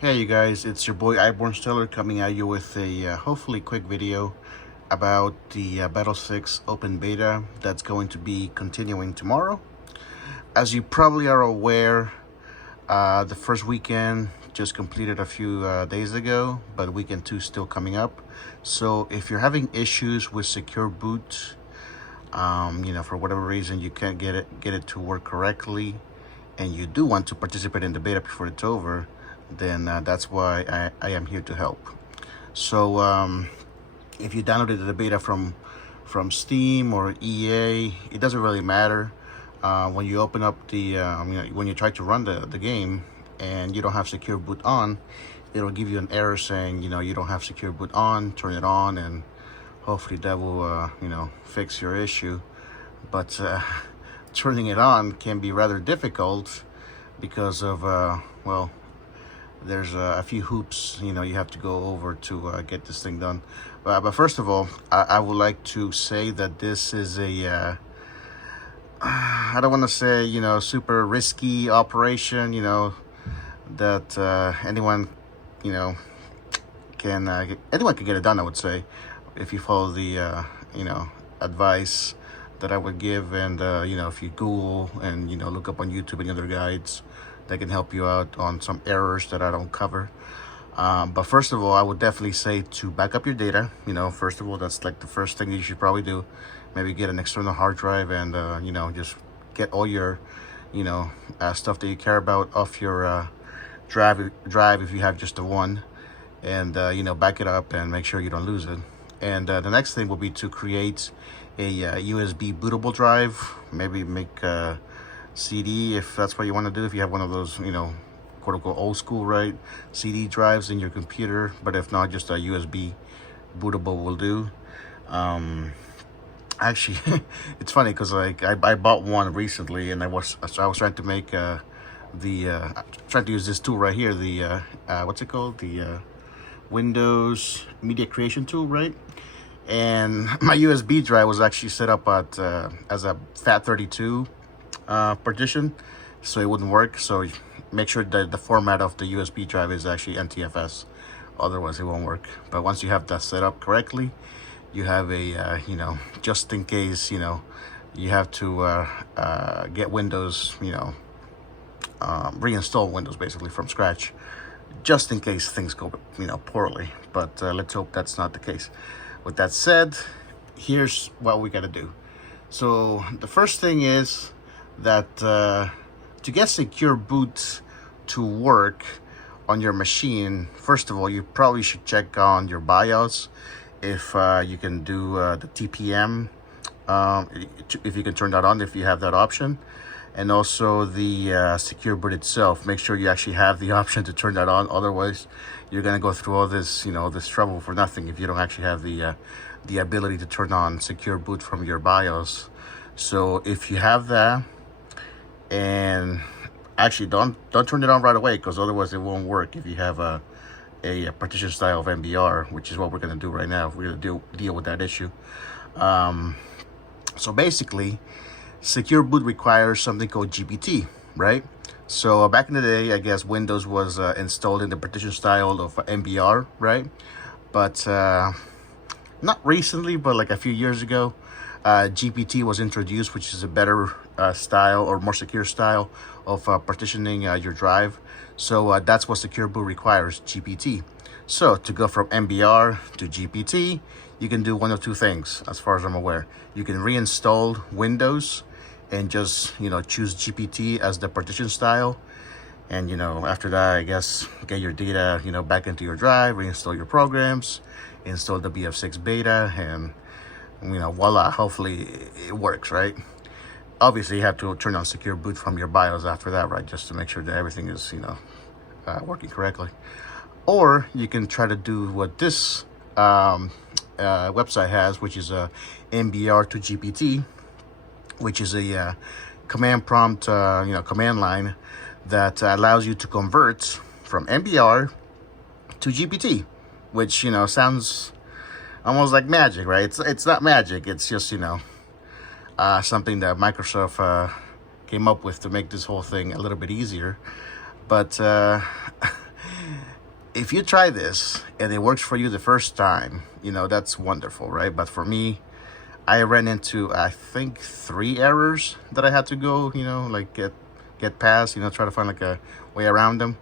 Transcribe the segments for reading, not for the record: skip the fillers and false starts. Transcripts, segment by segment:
Hey you guys, it's your boy Iborn Stellar coming at you with a hopefully quick video about the Battle 6 open beta that's going to be continuing tomorrow. As you probably are aware, the first weekend just completed a few days ago, but weekend 2 is still coming up. So if you're having issues with secure boot, for whatever reason you can't get it to work correctly, and you do want to participate in the beta before it's over, then that's why I am here to help. So if you downloaded the beta from Steam or EA, it doesn't really matter. When you open up the when you try to run the game and you don't have secure boot on, it'll give you an error saying you don't have secure boot on. Turn it on, and hopefully that will fix your issue. But turning it on can be rather difficult because of well, there's a few hoops you have to go over to get this thing done. But first of all, I would like to say that this is a I don't want to say super risky operation, that anyone can anyone can get it done, I would say, if you follow the advice that I would give, and if you Google and look up on YouTube and other guides that can help you out on some errors that I don't cover. But first of all, I would definitely say to back up your data. First of all, that's like the first thing you should probably do. Maybe get an external hard drive and just get all your stuff that you care about off your drive if you have just the one, and back it up and make sure you don't lose it. And the next thing will be to create a USB bootable drive. Maybe make a CD if that's what you want to do, if you have one of those quote unquote old school CD drives in your computer. But if not, just a USB bootable will do. Actually, it's funny because I bought one recently, and I was trying to make trying to use this tool right here, the what's it called, the Windows Media Creation tool, right? And my USB drive was actually set up at as a FAT32 partition, so it wouldn't work. So make sure that the format of the USB drive is actually NTFS, otherwise it won't work. But once you have that set up correctly, you have a just in case you have to get Windows, reinstall Windows basically from scratch, just in case things go poorly. But let's hope that's not the case. With that said, here's what we got to do. So the first thing is that to get secure boot to work on your machine, first of all, you probably should check on your BIOS if you can do the TPM, if you can turn that on, if you have that option. And also the secure boot itself, make sure you actually have the option to turn that on. Otherwise, you're gonna go through all this this trouble for nothing if you don't actually have the ability to turn on secure boot from your BIOS. So if you have that, and actually don't turn it on right away, because otherwise it won't work if you have a partition style of MBR, which is what we're gonna do right now. We're gonna deal with that issue. So basically, secure boot requires something called GPT, right? So back in the day, I guess Windows was installed in the partition style of MBR, right? But not recently, but like a few years ago, GPT was introduced, which is a better style, or more secure style of partitioning your drive. So that's what secure boot requires, GPT. So to go from MBR to GPT, you can do one of two things, as far as I'm aware. You can reinstall Windows and just choose GPT as the partition style, and after that, I guess, get your data back into your drive, reinstall your programs, install the BF6 beta, and voila, hopefully it works, right? Obviously you have to turn on secure boot from your BIOS after that, right, just to make sure that everything is working correctly. Or you can try to do what this website has, which is a MBR2GPT, which is a command prompt, command line that allows you to convert from MBR to GPT, which sounds almost like magic, right? It's not magic. It's just something that Microsoft came up with to make this whole thing a little bit easier. But if you try this and it works for you the first time, you know, that's wonderful, right? But for me, I ran into, I think, 3 errors that I had to go, you know, like get past, you know, try to find like a way around them.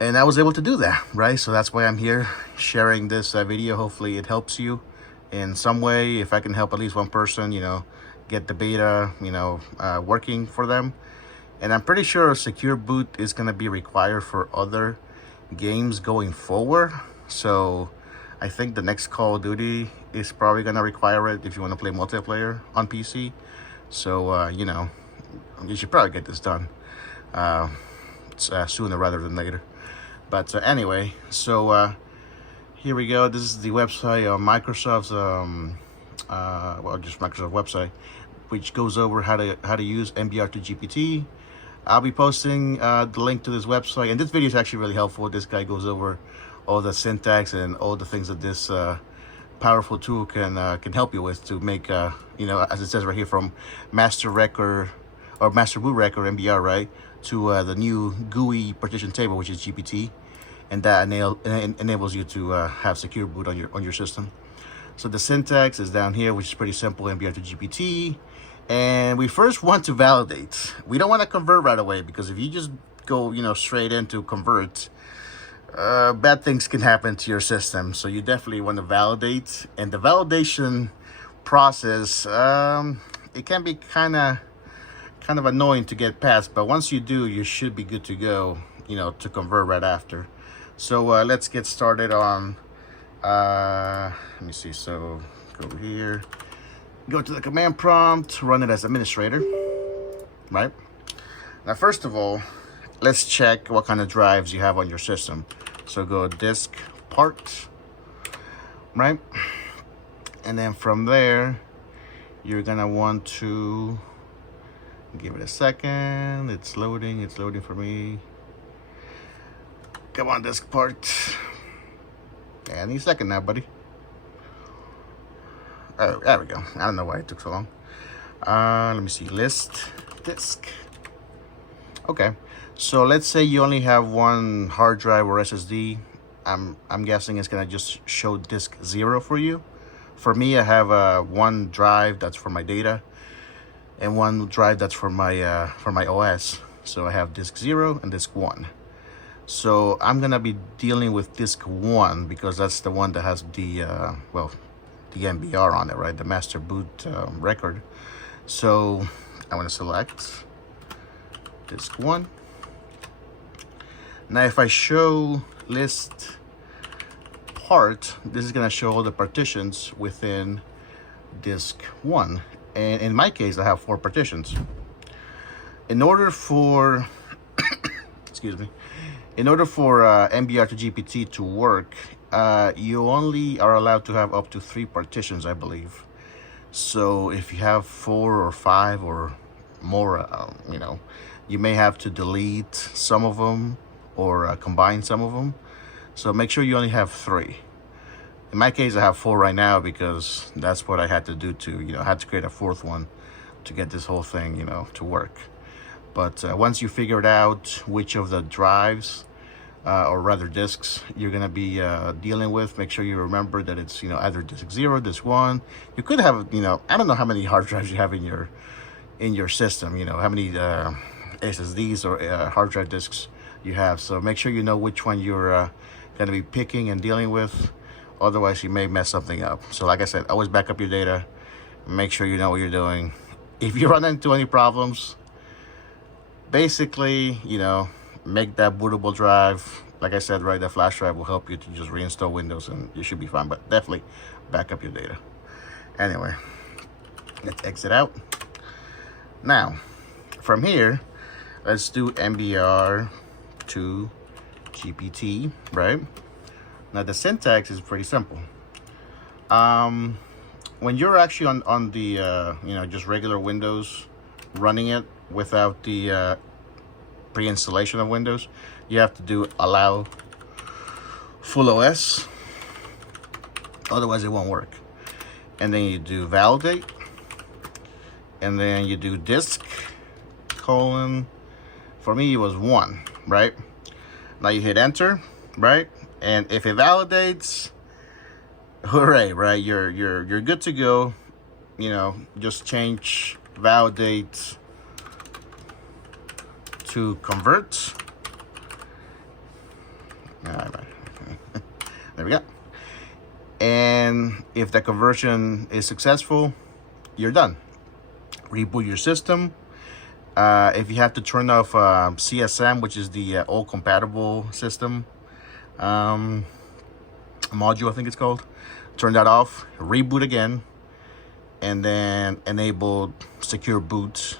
And I was able to do that, right? So that's why I'm here sharing this video. Hopefully it helps you in some way. If I can help at least one person, you know, get the beta, you know, working for them. And I'm pretty sure a secure boot is going to be required for other games going forward. So I think the next Call of Duty is probably going to require it if you want to play multiplayer on PC. So, you know, you should probably get this done sooner rather than later. But anyway, so here we go. This is the website on Microsoft's, well, just Microsoft website, which goes over how to use MBR2GPT. I'll be posting the link to this website, and this video is actually really helpful. This guy goes over all the syntax and all the things that this powerful tool can help you with to make, you know, as it says right here, from master record or master boot record MBR, right, to the new GUI partition table, which is GPT, and that enables you to have secure boot on your system. So the syntax is down here, which is pretty simple, MBR2GPT. And we first want to validate. We don't want to convert right away, because if you just go, you know, straight into convert, bad things can happen to your system. So you definitely want to validate. And the validation process, it can be kind of annoying to get past, but once you do, you should be good to go, you know, to convert right after. So let's get started on, let me see, so go over here, go to the command prompt, run it as administrator, right? Now, first of all, let's check what kind of drives you have on your system. So go disk part, right? And then from there, you're gonna want to give it a second. It's loading for me. Come on, disk part. Any second now, buddy. Oh, there we go. I don't know why it took so long. Let me see, list disk. Okay, so let's say you only have one hard drive or SSD. I'm guessing it's gonna just show disk 0 for you. For me, I have one drive that's for my data, and one drive that's for my OS. So I have disk 0 and disk 1. So I'm gonna be dealing with disk 1 because that's the one that has the well, the MBR on it, right? The master boot record. So I want to select disk 1. Now if I show list part, this is gonna show all the partitions within disk 1. And in my case, I have 4 partitions. In order for, excuse me, in order for MBR2GPT to work, you only are allowed to have up to 3 partitions, I believe. So if you have 4 or 5 or more, you know, you may have to delete some of them or combine some of them. So make sure you only have 3. In my case, I have 4 right now because that's what I had to do to, you know, I had to create a 4th one to get this whole thing, you know, to work. But once you figured out which of the drives, or rather disks, you're going to be dealing with, make sure you remember that it's, you know, either disk 0, disk 1. You could have, you know, I don't know how many hard drives you have in your system, you know, how many SSDs or hard drive disks you have. So make sure you know which one you're going to be picking and dealing with. Otherwise, you may mess something up. So like I said, always back up your data. Make sure you know what you're doing. If you run into any problems, basically, you know, make that bootable drive. Like I said, right, that flash drive will help you to just reinstall Windows and you should be fine. But definitely back up your data. Anyway, let's exit out. Now, from here, let's do MBR2GPT, right? Now the syntax is pretty simple. When you're actually on the you know, just regular Windows, running it without the pre-installation of Windows, you have to do allow full OS, otherwise it won't work. And then you do validate, and then you do disk colon, for me it was 1, right? Now you hit enter, right? And if it validates, hooray, right? You're good to go. You know, just change validate to convert. There we go. And if the conversion is successful, you're done. Reboot your system. If you have to turn off CSM, which is the all compatible system module, I think it's called, turn that off, reboot again, and then enable secure boot.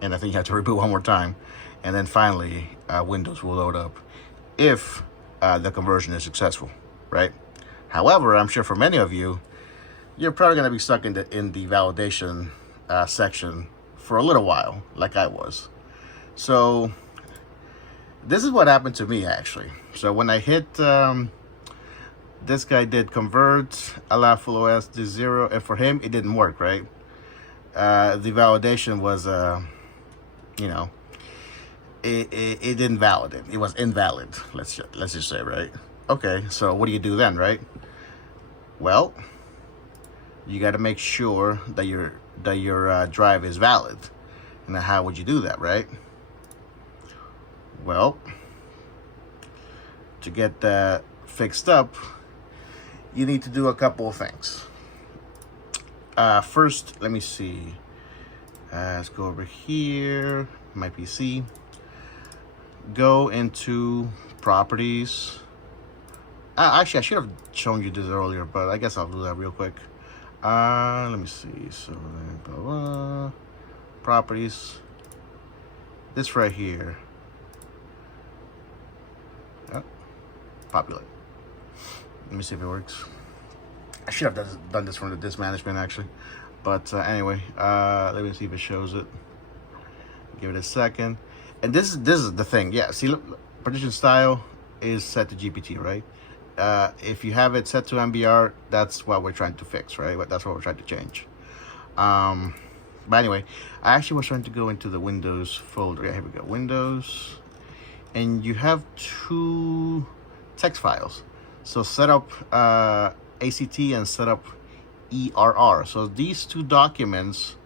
And I think you have to reboot one more time. And then finally, Windows will load up if the conversion is successful, right? However, I'm sure for many of you, you're probably going to be stuck in the validation section for a little while, like I was. So this is what happened to me, actually. So when I hit this guy did convert, allow full OS to 0, and for him it didn't work, right? The validation was you know, it didn't validate. It was invalid. Let's just say, right? Okay, so what do you do then, right? Well, you got to make sure that your drive is valid. And how would you do that, right? Well, to get that fixed up, you need to do a couple of things. First, let me see. Let's go over here, my PC. Go into properties. Actually, I should have shown you this earlier, but I guess I'll do that real quick. Let me see. So, blah, blah. Properties. This right here. Oh, populate. Let me see if it works. I should have done this from the disk management, actually. But anyway, let me see if it shows it. Give it a second. And this is the thing. Yeah, see, look, partition style is set to GPT, right? If you have it set to MBR, that's what we're trying to fix, right? That's what we're trying to change. But anyway, I actually was trying to go into the Windows folder. Yeah, here we go, Windows. And you have two text files. So setup ACT and setup ERR. So these two documents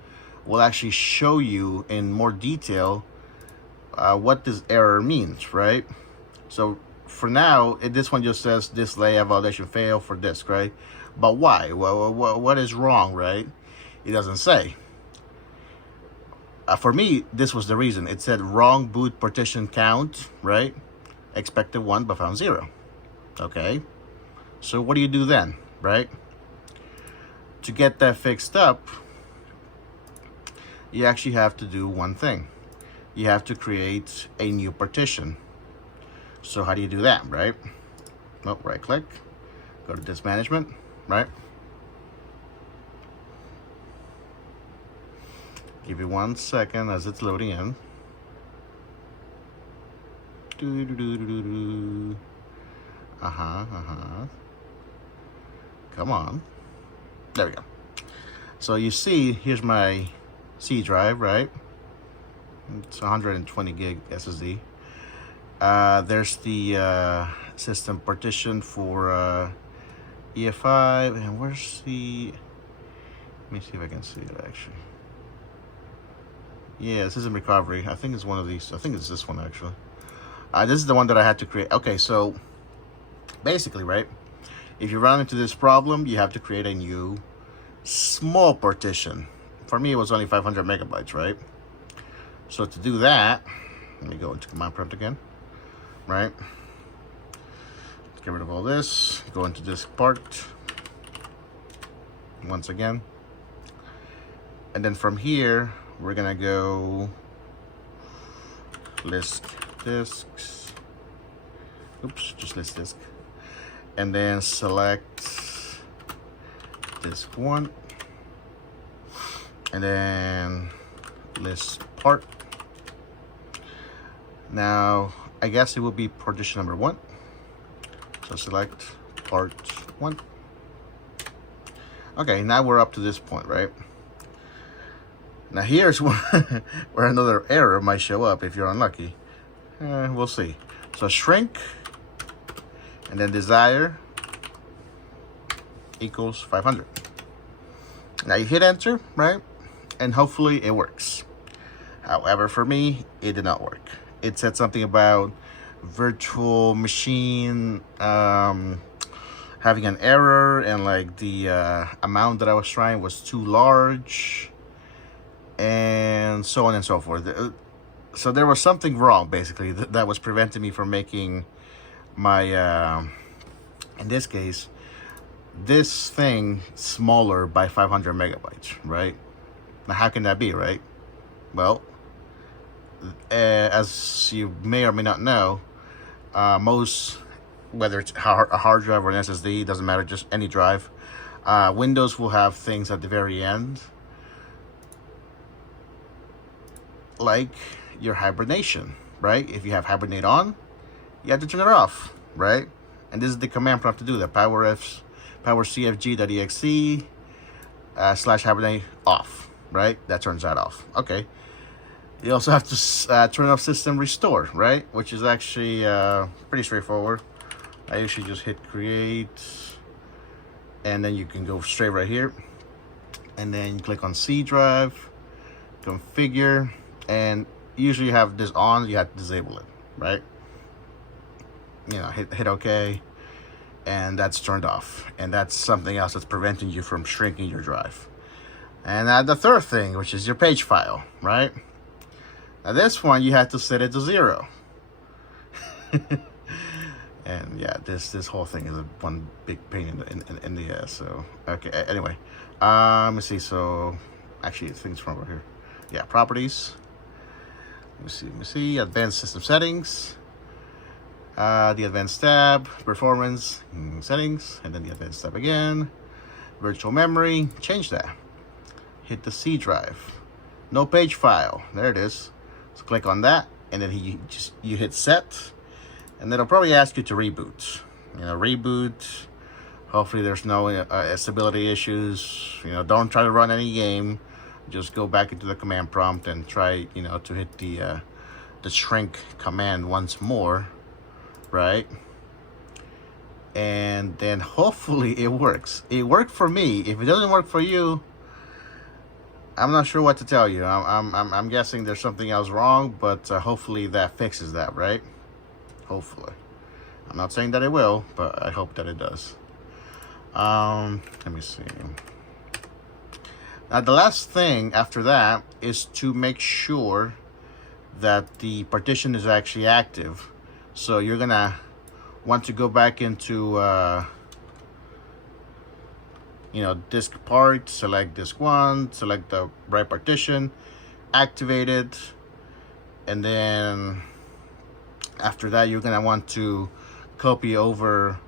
will actually show you in more detail what this error means, right? So for now, this one just says this layout validation failed for disk, right? But why? Well, what is wrong, right? It doesn't say. For me, this was the reason. It said wrong boot partition count, right? Expected 1, but found 0. Okay. So what do you do then, right? To get that fixed up, you actually have to do one thing. You have to create a new partition. So how do you do that, right? Well, right click, go to disk management, right? Give it 1 second as it's loading in. Come on. There we go. So you see, here's my C drive, right? It's 120 gig SSD. There's the system partition for EF5, and where's the? Let me see if I can see it actually. Yeah, this is in recovery. I think it's one of these. I think it's this one actually. This is the one that I had to create. Okay, so basically, right? If you run into this problem, you have to create a new small partition. For me, it was only 500 megabytes, right? So to do that, let me go into command prompt again, right? Get rid of all this, go into disk part once again. And then from here, we're gonna go list disks. Oops, just list disk. And then select disk 1. And then list part. Now, I guess it will be partition number 1. So select part 1. Okay, now we're up to this point, right? Now here's where another error might show up if you're unlucky. We'll see. So shrink and then desire equals 500. Now you hit enter, right? And hopefully it works. However, for me, it did not work. It said something about virtual machine having an error, and like the amount that I was trying was too large, and so on and so forth. So there was something wrong, basically, that was preventing me from making my, in this case, this thing smaller by 500 megabytes, right? Now, how can that be, right? Well, as you may or may not know, most, whether it's a hard drive or an SSD, doesn't matter, just any drive, Windows will have things at the very end, like your hibernation, right? If you have hibernate on, you have to turn it off, right? And this is the command prompt to do that: powercfg.exe / hibernate off, right? That turns that off. Okay. You also have to turn off system restore, right? Which is actually pretty straightforward. I usually just hit create, and then you can go straight right here, and then click on C drive, configure, and usually you have this on, you have to disable it, right? You know, hit OK, and that's turned off, and that's something else that's preventing you from shrinking your drive. And the third thing, which is your page file, right? Now this one, you have to set it to 0. And yeah, this whole thing is one big pain in the ass. So okay, anyway, let me see. So actually, things from over here. Yeah, properties. Let me see. Advanced system settings. The advanced tab, performance, settings, and then the advanced tab again. Virtual memory. Change that. Hit the C drive. No page file. There it is. So click on that, and then you hit set, and it'll probably ask you to reboot. You know, reboot. Hopefully there's no stability issues. You know, don't try to run any game. Just go back into the command prompt and try, you know, to hit the shrink command once more, right? And then hopefully it works. It worked for me. If it doesn't work for you, I'm not sure what to tell you. I'm guessing there's something else wrong, but hopefully that fixes that, right? Hopefully. I'm not saying that it will, but I hope that it does. Let me see. Now, the last thing after that is to make sure that the partition is actually active. So you're gonna want to go back into you know, disk part, select disk 1, select the right partition, activate it, and then after that you're gonna want to copy over,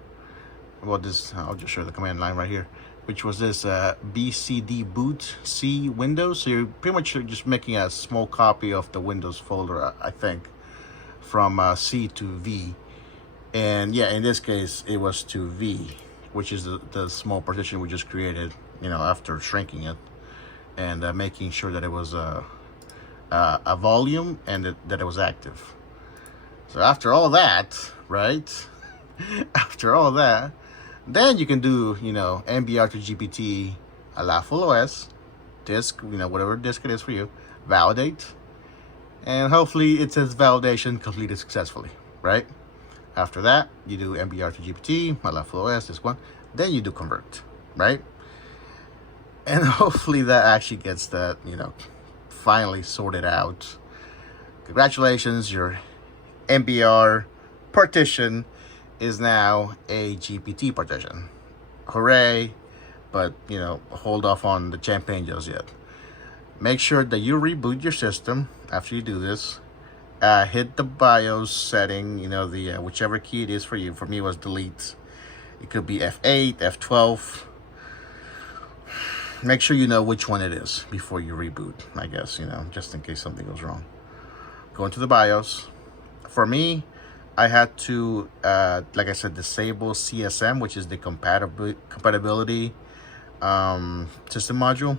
well, this, I'll just show the command line right here, which was this bcd boot C Windows. So you're pretty much just making a small copy of the Windows folder, I think, from C to V. And yeah, in this case it was to V, which is the small partition we just created, you know, after shrinking it and making sure that it was a volume and that it was active. So after all that, right? After all that, then you can do, you know, MBR2GPT a la full OS, disk, you know, whatever disk it is for you, validate, and hopefully it says validation completed successfully, right? After that, you do MBR2GPT, a la full OS, this one, then you do convert, right? And hopefully that actually gets that, you know, finally sorted out. Congratulations, your MBR partition is now a GPT partition. Hooray! But, you know, hold off on the champagne just yet. Make sure that you reboot your system after you do this. Hit the BIOS setting, you know, the whichever key it is for you. For me, it was delete. It could be F8, F12. Make sure you know which one it is before you reboot, I guess, you know, just in case something goes wrong. Go into the BIOS. For me, I had to, like I said, disable CSM, which is the compatibility system module,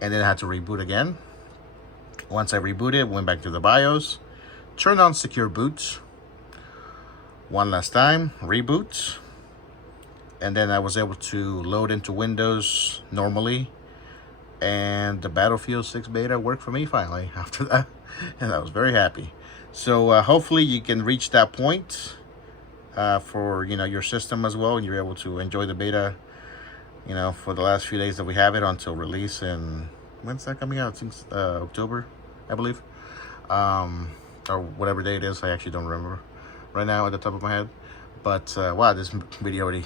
and then I had to reboot again. Once I rebooted, went back to the BIOS, turned on secure boot, one last time, reboot, and then I was able to load into Windows normally, and the Battlefield 6 beta worked for me finally after that, and I was very happy. So hopefully you can reach that point for your system as well, and you're able to enjoy the beta for the last few days that we have it until release. And when's that coming out? I think October, I believe, or whatever day it is. I actually don't remember right now at the top of my head. But wow, this video already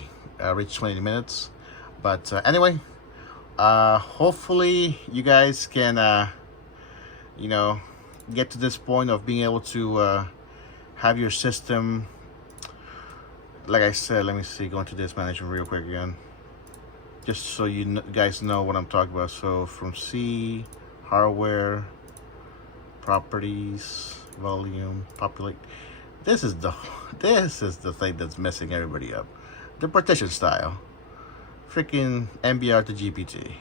reached 20 minutes. But anyway, hopefully you guys can get to this point of being able to have your system, like I said. Let me see, go into this management real quick again, just so you guys know what I'm talking about. So from C, hardware, properties, volume, populate. This is the thing that's messing everybody up. The partition style, freaking MBR2GPT.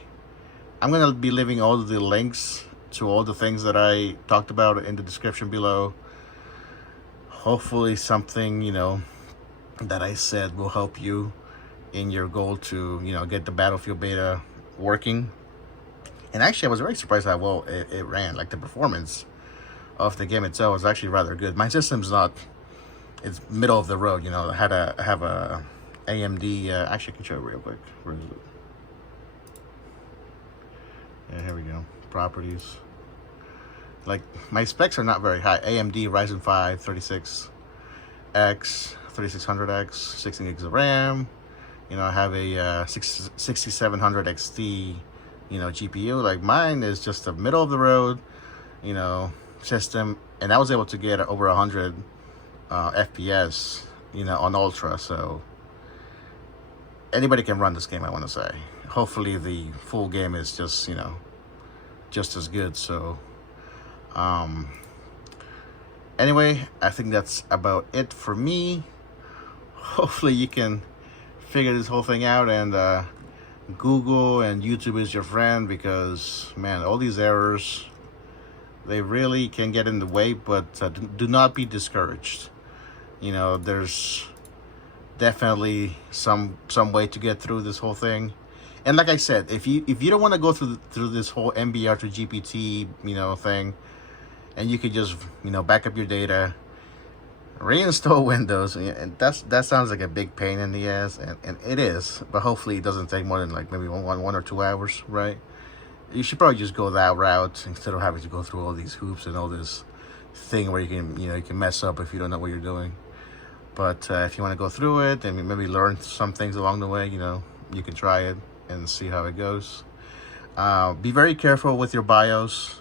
I'm gonna be leaving all of the links to all the things that I talked about in the description below. Hopefully something that I said will help you in your goal to get the Battlefield beta working. And actually I was very surprised how well it ran. Like, the performance of the game itself was actually rather good. My system's not, it's middle of the road. I have a AMD, actually I can show you real quick. Where is it? Yeah, here we go. Properties. Like, my specs are not very high. AMD Ryzen 5 36X, 3600X, 16 gigs of RAM. I have a 6700 XT, GPU. Like, mine is just a middle of the road, system, and I was able to get over 100 FPS, on Ultra. So anybody can run this game, I want to say. Hopefully the full game is just, just as good. So anyway, I think that's about it for me. Hopefully you can figure this whole thing out, and Google and YouTube is your friend, because man, all these errors, they really can get in the way. But do not be discouraged. There's definitely some way to get through this whole thing. And like I said, if you don't want to go through this whole MBR2GPT thing, and you could just back up your data, reinstall Windows, and that sounds like a big pain in the ass, and it is. But hopefully it doesn't take more than like maybe one or 2 hours, right? You should probably just go that route instead of having to go through all these hoops and all this thing where you can mess up if you don't know what you're doing. But if you want to go through it and maybe learn some things along the way, you can try it and see how it goes. Be very careful with your BIOS.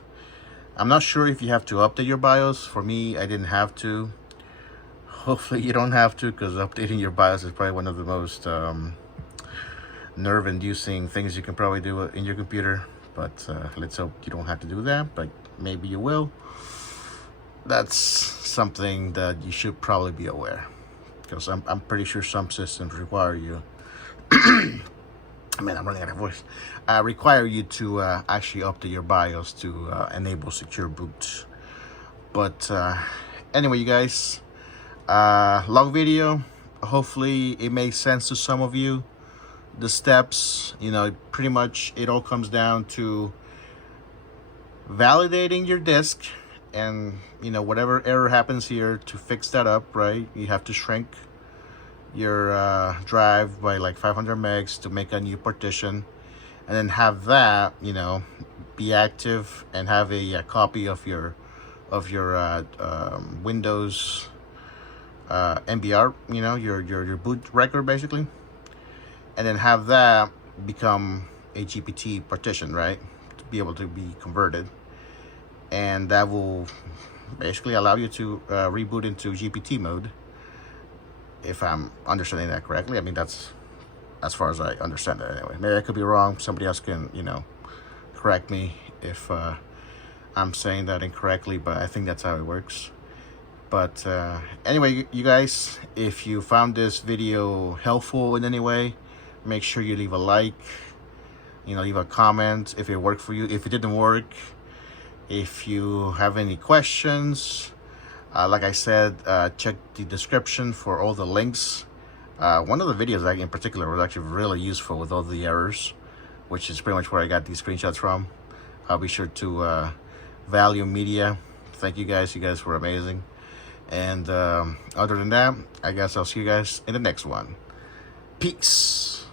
I'm not sure if you have to update your BIOS. For me, I didn't have to. Hopefully you don't have to, because updating your BIOS is probably one of the most nerve-inducing things you can probably do in your computer. But let's hope you don't have to do that, but maybe you will. That's something that you should probably be aware, because I'm pretty sure some systems require you I'm running out of voice. Require you to actually update your BIOS to enable secure boot. But anyway, you guys, long video. Hopefully it makes sense to some of you. The steps, pretty much it all comes down to validating your disk, and whatever error happens here, to fix that up, right? You have to shrink your drive by like 500 megs to make a new partition, and then have that be active, and have a copy of your Windows MBR, your boot record basically, and then have that become a GPT partition, right, to be able to be converted. And that will basically allow you to reboot into GPT mode, if I'm understanding that correctly. I mean, that's as far as I understand it anyway. Maybe I could be wrong. Somebody else can, correct me if I'm saying that incorrectly, but I think that's how it works. But anyway, you guys, if you found this video helpful in any way, make sure you leave a like, leave a comment if it worked for you. If it didn't work, if you have any questions, Like I said, check the description for all the links. One of the videos in particular was actually really useful with all the errors, which is pretty much where I got these screenshots from. I'll be sure to value media. Thank you guys. You guys were amazing. And other than that, I guess I'll see you guys in the next one. Peace.